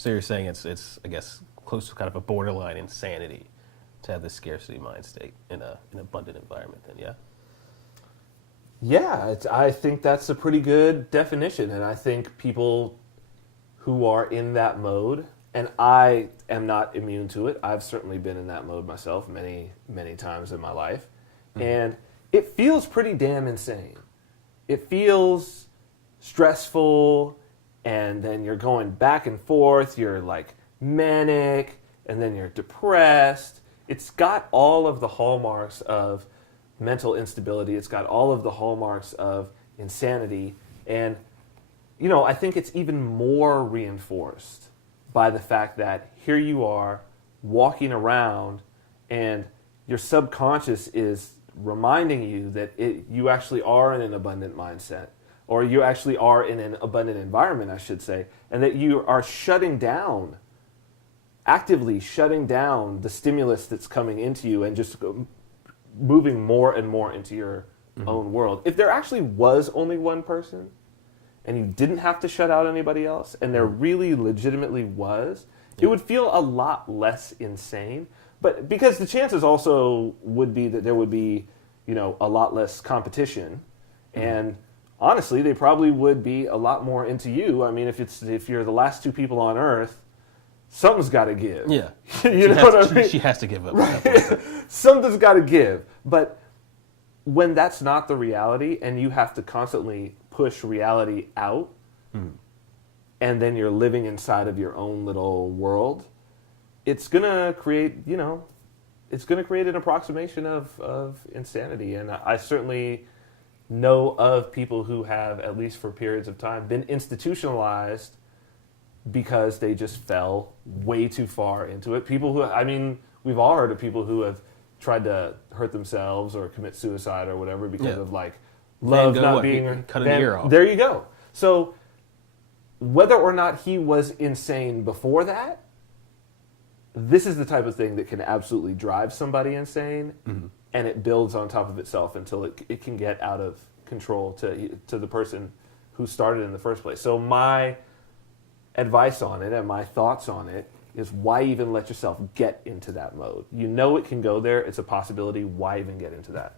So you're saying it's I guess close to kind of a borderline insanity to have this scarcity mind state in an abundant environment. Then yeah. Yeah, I think that's a pretty good definition, and I think people who are in that mode, and I am not immune to it. I've certainly been in that mode myself many, many times in my life, and it feels pretty damn insane. It feels stressful, and then you're going back and forth. You're like manic, and then you're depressed. It's got all of the hallmarks of mental instability. It's got all of the hallmarks of insanity. And, you know, I think it's even more reinforced by the fact that here you are walking around and your subconscious is reminding you that you actually are in an abundant mindset, or you actually are in an abundant environment, I should say, and that you are actively shutting down the stimulus that's coming into you and just moving more and more into your own world. If there actually was only one person and you didn't have to shut out anybody else, and there really legitimately was, it would feel a lot less insane. But because the chances also would be that there would be, you know, a lot less competition, and honestly, they probably would be a lot more into you. I mean, if you're the last two people on Earth, something's got to give. Yeah. You know what I mean? She has to give up. Right? Something's got to give. But when that's not the reality, and you have to constantly push reality out, and then you're living inside of your own little world, it's gonna create, you know, it's gonna create an approximation of insanity. And I certainly know of people who have, at least for periods of time, been institutionalized because they just fell way too far into it. People who, I mean, we've all heard of people who have tried to hurt themselves or commit suicide or whatever because of like love not being cut an ear off. There you go. So whether or not he was insane before that, this is the type of thing that can absolutely drive somebody insane, and it builds on top of itself until it can get out of control to the person who started in the first place. So my advice on it and my thoughts on it is, why even let yourself get into that mode? You know it can go there. It's a possibility. Why even get into that?